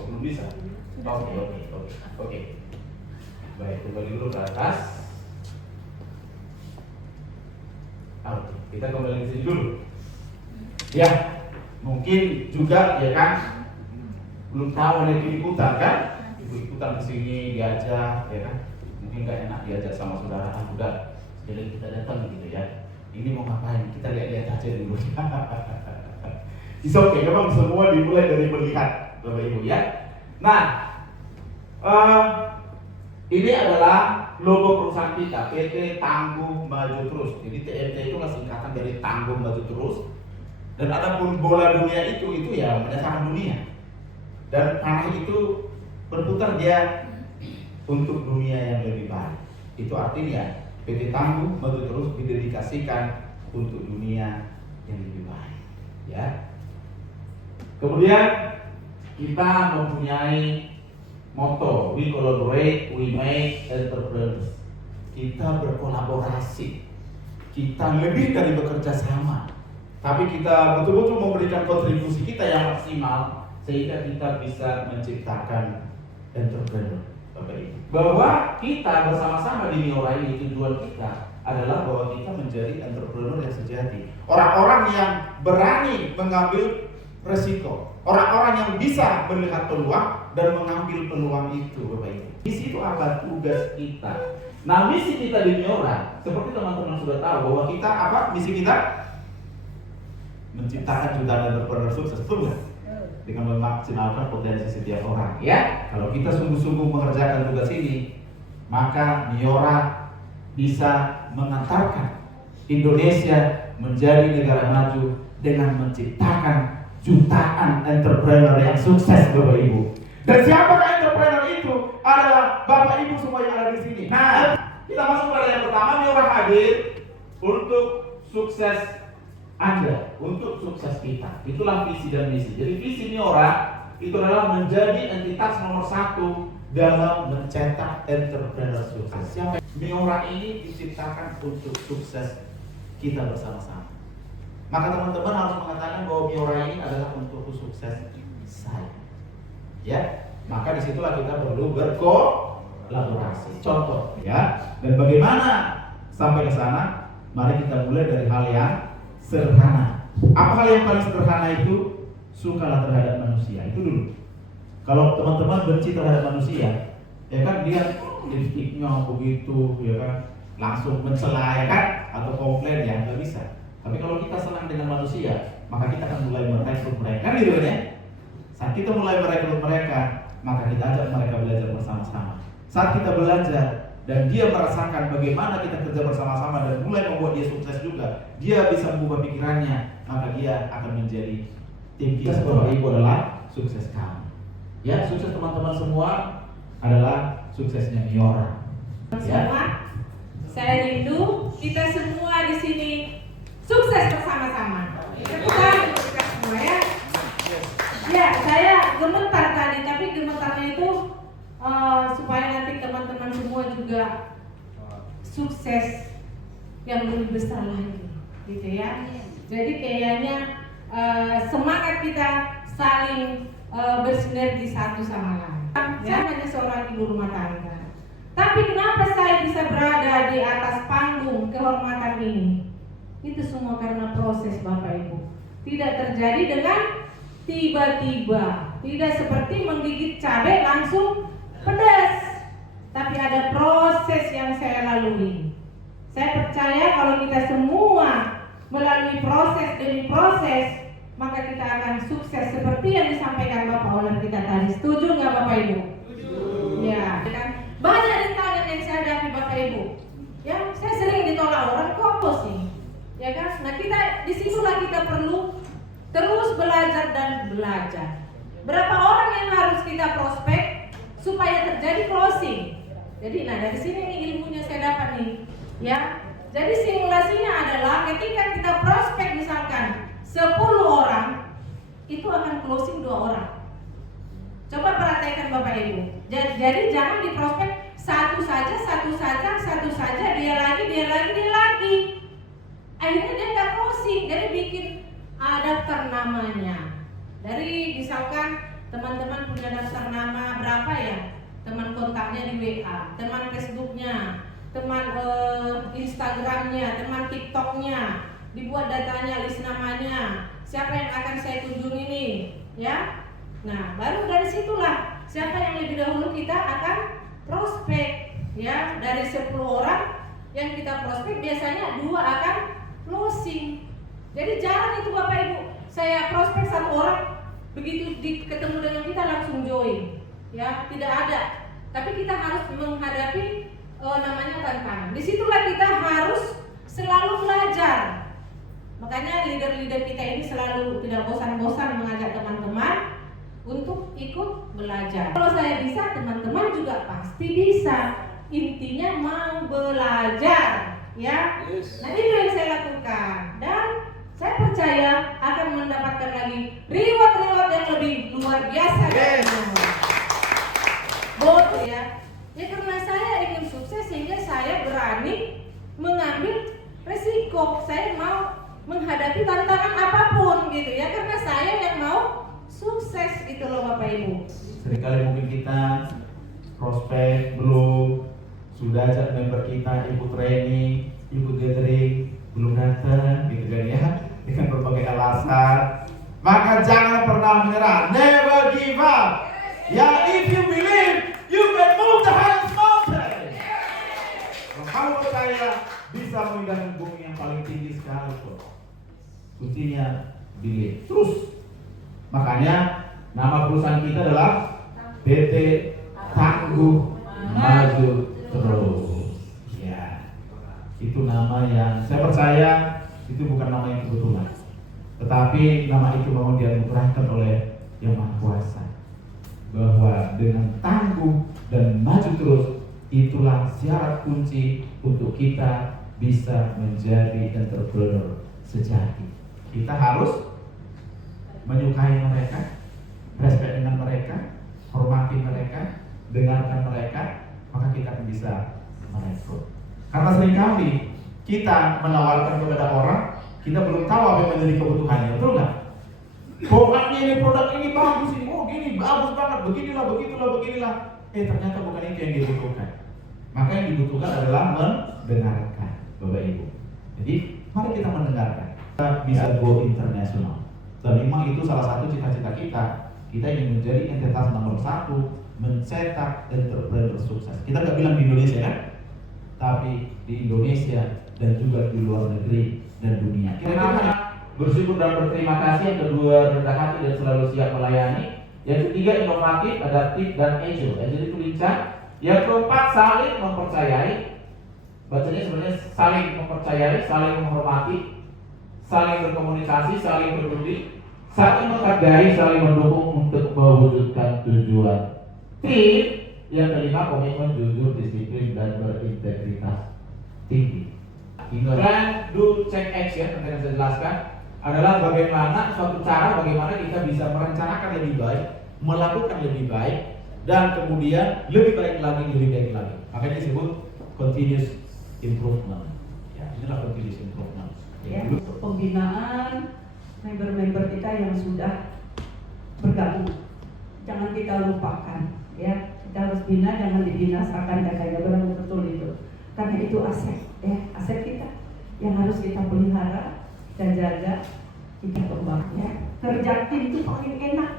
Oh, belum bisa? Oke. Baik, kembali dulu ke atas. Oke, kita kembali ke sini dulu. Ya, mungkin juga ya kan belum tahu ada ikutan kan? Ikutan ke sini diajak ya kan? Mungkin nggak enak diajak sama saudara udah. Jadi kita datang gitu ya. Ini mau ngapain? Kita lihat-lihat aja dulu. It's okay, memang semua dimulai dari melihat, Bapak Ibu ya. Nah, ini adalah logo perusahaan kita, PT Tangguh Maju Terus. Jadi TMT itu adalah singkatan dari Tangguh Maju Terus. Dan adapun bola dunia itu ya menyatakan dunia. Dan panah itu berputar dia untuk dunia yang lebih baik. Itu artinya PT Tangguh Maju Terus didedikasikan untuk dunia yang lebih baik. Ya. Kemudian kita mempunyai motto, we collaborate, we make entrepreneurs. Kita berkolaborasi. Kita lebih dari bekerja sama. Tapi kita betul-betul memberikan kontribusi kita yang maksimal sehingga kita bisa menciptakan entrepreneur. Bahwa kita bersama-sama di Miora ini tujuan kita adalah bahwa kita menjadi entrepreneur yang sejati. Orang-orang yang berani mengambil resiko. Orang-orang yang bisa melihat peluang dan mengambil peluang itu, Bapak Ibu. Misi itu apa? Tugas kita. Nah, misi kita di Miora, seperti teman-teman sudah tahu bahwa kita apa? Misi kita menciptakan jutaan entrepreneur sukses, betul nggak? Dengan memaksimalkan potensi setiap orang. Ya, kalau kita sungguh-sungguh mengerjakan tugas ini, maka Miora bisa mengantarkan Indonesia menjadi negara maju dengan menciptakan jutaan entrepreneur yang sukses, Bapak Ibu. Dan siapakah entrepreneur itu? Adalah Bapak Ibu semua yang ada di sini. Nah, kita masuk pada yang pertama. Miora hadir untuk sukses Anda, untuk sukses kita. Itulah visi dan misi. Jadi visi Miora itu adalah menjadi entitas nomor 1 dalam mencetak entrepreneur sukses. Siapa? Miora ini diciptakan untuk sukses kita bersama-sama. Maka teman-teman harus mengatakan bahwa Miora ini adalah untuk sukses saya. Ya, maka disitulah kita perlu berkolaborasi. Contoh, ya. Dan bagaimana sampai ke sana? Mari kita mulai dari hal yang sederhana. Apa hal yang paling sederhana itu? Sukalah terhadap manusia. Itu dulu. Kalau teman-teman benci terhadap manusia, ya kan dia lipstiknya begitu, ya kan langsung mencela, ya kan, atau komplain, ya nggak bisa. Tapi kalau kita senang dengan manusia, maka kita akan mulai merekrut mereka, kan gitu ya. Saat kita mulai merekrut mereka, maka kita ajak mereka belajar bersama-sama. Saat kita belajar dan dia merasakan bagaimana kita kerja bersama-sama dan mulai membuat dia sukses juga, dia bisa mengubah pikirannya, maka dia akan menjadi tim kita. Bapak Ibu adalah sukses kamu. Ya, sukses teman-teman semua adalah suksesnya Miora. Semua, saya rindu kita semua di sini sukses bersama-sama. Kita semua ya. Ya, saya gemetar tadi, tapi gemetarnya itu supaya nanti teman-teman semua juga sukses yang lebih besar lagi, gitu ya. Jadi kayaknya semangat kita saling bersinergi satu sama lain. Saya hanya seorang ibu rumah tangga, tapi kenapa saya bisa berada di atas panggung kehormatan ini? Itu semua karena proses, Bapak Ibu. Tidak terjadi dengan tiba-tiba, tidak seperti menggigit cabai langsung pedas, tapi ada proses yang saya lalui. Saya percaya kalau kita semua melalui proses demi proses, maka kita akan sukses seperti yang disampaikan Bapak oleh kita tadi. Setuju nggak Bapak Ibu? Setuju. Ya, kan banyak rintangan yang saya hadapi Bapak Ibu. Ya, saya sering ditolak orang, kok sih? Ya kan? Nah, disitulah kita perlu terus belajar dan belajar. Berapa orang yang harus kita prospek supaya terjadi closing? Jadi, nah dari sini nih ilmunya saya dapat nih, ya. Jadi simulasinya adalah ketika kita prospek misalkan 10 orang, itu akan closing 2 orang. Coba perhatikan Bapak Ibu. Jadi jangan diprospek satu saja, dia lagi. Akhirnya dia nggak closing, jadi bikin daftar namanya. Dari misalkan teman-teman punya daftar nama berapa ya? Teman kontaknya di WA, teman Facebooknya, teman Instagramnya, teman TikToknya, dibuat datanya, list namanya, siapa yang akan saya kunjungi nih, ya. Nah, baru dari situlah siapa yang lebih dahulu kita akan prospek, ya. Dari 10 orang yang kita prospek biasanya 2 akan closing. Jadi jarang itu Bapak Ibu, saya prospek 1 orang begitu ketemu dengan kita langsung join, ya, tidak ada. Tapi kita harus menghadapi namanya tantangan. Disitulah kita harus selalu belajar. Makanya leader-leader kita ini selalu tidak bosan-bosan mengajak teman-teman untuk ikut belajar. Kalau saya bisa, teman-teman juga pasti bisa. Intinya mau belajar, ya. Yes. Nah, itu yang saya lakukan dan saya percaya akan mendapatkan lagi reward yang lebih luar biasa. Yes. Bodoh ya. Ya karena saya ingin sukses sehingga saya berani mengambil resiko. Saya mau menghadapi tantangan apapun gitu ya, karena saya yang mau sukses gitu loh Bapak Ibu. Seringkali mungkin kita prospek belum, sudah ajak member kita ikut training, ikut gathering, belum datang gitu kan ya, dengan berbagai alasan. Maka jangan pernah menyerah, never give up. Ya, if you believe, you can move the highest mountain. Kalau kamu percaya bisa memindahkan bumi yang paling tinggi sekalipun, kuncinya believe. Terus, makanya nama perusahaan kita adalah PT Tangguh Maju Terus. Ya, itu nama yang saya percaya itu bukan nama yang kebetulan, tetapi nama itu memang dianugerahkan oleh Yang Maha Kuasa, bahwa dengan tangguh dan maju terus itulah syarat kunci untuk kita bisa menjadi entrepreneur sejati. Kita harus menyukai mereka, respect dengan mereka, hormati mereka, dengarkan mereka, maka kita akan bisa merekrut. Karena seringkali kita menawarkan kepada orang, kita belum tahu apa yang menjadi kebutuhannya, betul nggak? Pokoknya ini produk ini bagus, ini oh gini bagus banget, beginilah. Ternyata bukan itu yang dibutuhkan. Maka yang dibutuhkan adalah mendengarkan, Bapak Ibu. Jadi mari kita mendengarkan. Kita bisa go internasional. Dan memang itu salah satu cita-cita kita. Kita ingin menjadi entitas nomor 1, mencetak entrepreneur sukses. Kita nggak bilang di Indonesia kan, tapi di Indonesia dan juga di luar negeri dan dunia. Kita bersyukur dan berterima kasih. Yang kedua, rendah hati dan selalu siap melayani. Yang ketiga, inovatif, adaptif, dan agile. Agile itu lincah. Yang keempat, saling mempercayai. Bacanya sebenarnya saling mempercayai, saling menghormati, saling berkomunikasi, saling peduli, saling menghargai, saling mendukung untuk mewujudkan tujuan. Tim. Yang kelima, komitmen, jujur, disiplin, dan berintegritas tinggi. Dan do check action, yang saya jelaskan adalah bagaimana suatu cara bagaimana kita bisa merencanakan lebih baik, melakukan lebih baik, dan kemudian lebih baik lagi. Makanya disebut continuous improvement. Ya, inilah continuous improvement. Ya, pembinaan member-member kita yang sudah bergabung, jangan kita lupakan. Ya, kita harus bina, jangan dibinasakan, kata betul itu. Karena itu aset, ya, aset kita yang harus kita pelihara dan jaga, kita kembang. Ya. Kerja tim itu paling enak.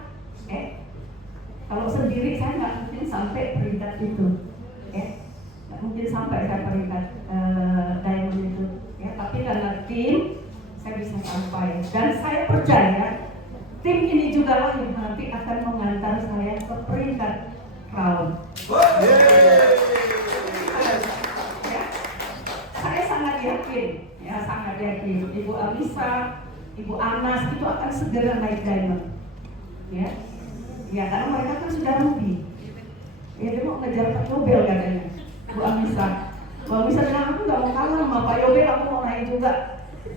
Kalau sendiri saya nggak mungkin sampai peringkat itu. Nggak mungkin sampai saya peringkat diamond itu. Ya, tapi karena tim saya bisa sampai. Dan saya percaya tim ini juga lah yang nanti akan mengantar saya ke peringkat crown. Ya, saya sangat yakin. Ya, sangat yakin Ibu Alisa, Ibu Anas itu akan segera naik diamond. Ya, ya karena mereka kan sudah ruby. Ya, dia mau ngejar Pak Yobel katanya. Bu Alisa bilang aku nggak mau kalah sama Pak Yobel, aku mau naik juga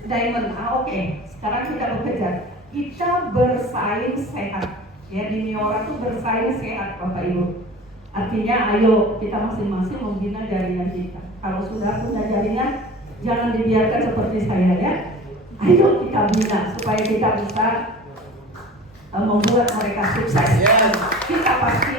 diamond. Oke. Sekarang kita bekerja. Kita bersaing sehat. Ya, di Niora tuh bersaing sehat, Bapak Ibu. Artinya, ayo kita masing-masing membina jaringan kita. Kalau sudah punya jaringan, jangan dibiarkan seperti saya ya. Ayo kita bina supaya kita bisa membuat mereka sukses. Yes. Kita pasti